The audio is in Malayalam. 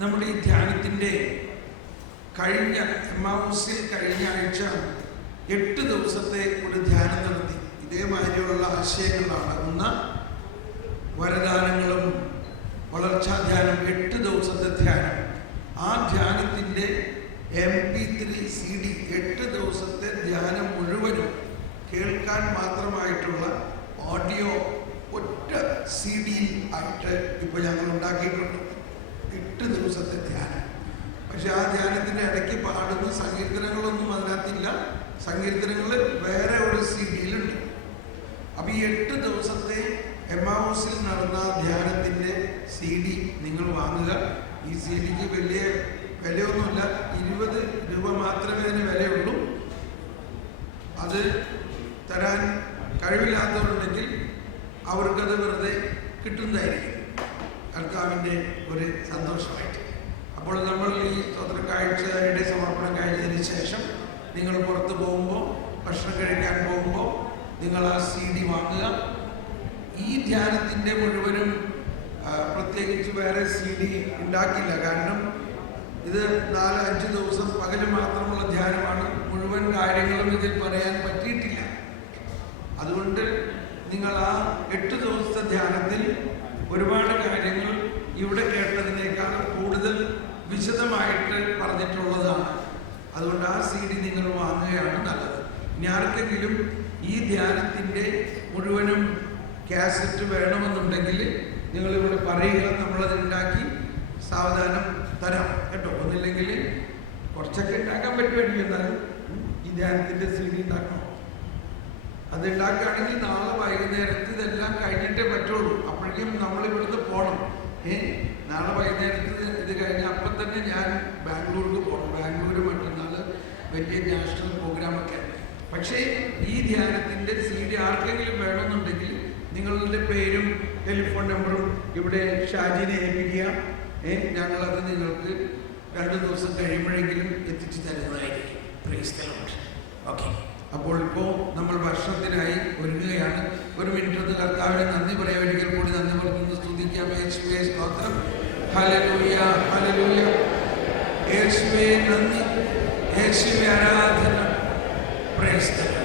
നമ്മുടെ ഈ ധ്യാനത്തിൻ്റെ കഴിഞ്ഞ എമ്മാവൂസിൽ കഴിഞ്ഞ ആഴ്ച 8 ദിവസത്തെ ഒരു ധ്യാനം നടത്തി. ഇതേമാതിരിയുള്ള ആശയങ്ങളടങ്ങുന്ന വരദാനങ്ങളും വളർച്ചാ ധ്യാനം 8 ദിവസത്തെ ധ്യാനം. ആ ധ്യാനത്തിൻ്റെ MP3 CD 8 ദിവസത്തെ ധ്യാനം മുഴുവനും കേൾക്കാൻ മാത്രമായിട്ടുള്ള ഓഡിയോ ഒറ്റ CD ആയിട്ട് ഇപ്പോൾ ഞങ്ങൾ ഉണ്ടാക്കിയിട്ടുണ്ട്. 8 ദിവസത്തെ ധ്യാനം. പക്ഷെ ആ ധ്യാനത്തിൻ്റെ ഇടയ്ക്ക് പാടുന്ന സങ്കീർത്തനങ്ങളൊന്നും അതിനകത്തില്ല. സങ്കീർത്തനങ്ങൾ വേറെ ഒരു CD-യിലുണ്ട്. അപ്പം ഈ 8 ദിവസത്തെ എമ്മാവൂസിൽ നടന്ന ധ്യാനത്തിൻ്റെ CD നിങ്ങൾ വാങ്ങുക. ഈ CD-ക്ക് വലിയ വിലയൊന്നുമില്ല, 20 രൂപ മാത്രമേ അതിന് വിലയുള്ളൂ. അത് തരാൻ കഴിവില്ലാത്തവരുണ്ടെങ്കിൽ അവർക്കത് വെറുതെ കിട്ടുന്നതായിരിക്കും, കർത്താവിൻ്റെ ഒരു സന്തോഷമായിട്ട്. അപ്പോൾ നമ്മൾ ഈ സ്തോത്ര കാഴ്ചയുടെ സമർപ്പണം കഴിഞ്ഞതിന് ശേഷം നിങ്ങൾ പുറത്ത് പോകുമ്പോൾ, ഭക്ഷണം കഴിക്കാൻ പോകുമ്പോൾ നിങ്ങൾ ആ CD വാങ്ങുക. ഈ ധ്യാനത്തിൻ്റെ മുഴുവനും പ്രത്യേകിച്ച് വേറെ CD ഉണ്ടാക്കില്ല. കാരണം ഇത് 4-5 ദിവസം പകല് മാത്രമുള്ള ധ്യാനമാണ്. മുഴുവൻ കാര്യങ്ങളും ഇതിൽ പറയാൻ പറ്റിയിട്ടില്ല. അതുകൊണ്ട് നിങ്ങൾ ആ 8 ദിവസത്തെ ധ്യാനത്തിൽ ഒരുപാട് കാര്യങ്ങൾ ഇവിടെ കേട്ടതിനേക്കാൾ കൂടുതൽ വിശദമായിട്ട് പറഞ്ഞിട്ടുള്ളതാണ്. അതുകൊണ്ട് ആ CD നിങ്ങൾ വാങ്ങുകയാണ് നല്ലത്. ഇനി ആർക്കെങ്കിലും ഈ ധ്യാനത്തിൻ്റെ മുഴുവനും കാസറ്റ് വേണമെന്നുണ്ടെങ്കിൽ നിങ്ങളിവിടെ പറയുക, നമ്മളത് ഉണ്ടാക്കി സാവധാനം തരാം കേട്ടോ. ഒന്നില്ലെങ്കിൽ കുറച്ചൊക്കെ ഉണ്ടാക്കാൻ പറ്റുമായിരിക്കും, എന്നാലും ഈ ധ്യാനത്തിൻ്റെ CD ഉണ്ടാക്കണം. അത് ഉണ്ടാക്കുകയാണെങ്കിൽ നാളെ വൈകുന്നേരത്ത് ഇതെല്ലാം കഴിഞ്ഞിട്ടേ പറ്റുള്ളൂ. അപ്പോഴേക്കും നമ്മളിവിടുന്ന് പോകണം. നാളെ വൈകുന്നേരത്ത് ഇത് കഴിഞ്ഞ് അപ്പം തന്നെ ഞാൻ ബാംഗ്ലൂർക്ക് പോകണം. ബാംഗ്ലൂർ മറ്റന്നാൾ വലിയ നാഷണൽ പ്രോഗ്രാമൊക്കെ. പക്ഷേ ഈ ധ്യാനത്തിൻ്റെ CD ആർക്കെങ്കിലും വേണമെന്നുണ്ടെങ്കിൽ നിങ്ങളുടെ പേരും ടെലിഫോൺ നമ്പറും ഇവിടെ ഷാജിനെ ഏൽപ്പിക്കുക. ഞങ്ങളത് നിങ്ങൾക്ക് 2 ദിവസം കഴിയുമ്പോഴെങ്കിലും എത്തിച്ചു തരുന്നതായിരിക്കും. Praise the Lord. ഓക്കെ, അപ്പോൾ ഇപ്പോൾ നമ്മൾ ഭക്ഷണത്തിനായി ഒരുങ്ങുകയാണ്. 1 മിനിറ്റ് ഒന്ന് കർത്താവിനെ നന്ദി പറയാം. ഒരിക്കൽ കൂടി നന്ദി പറഞ്ഞു സ്തുതിക്കാം. യേശുവേ സ്തോത്രം, ഹല്ലേലൂയ ഹല്ലേലൂയ. യേശുവേ നന്ദി, യേശുവേ ആരാധന. Praise the Lord.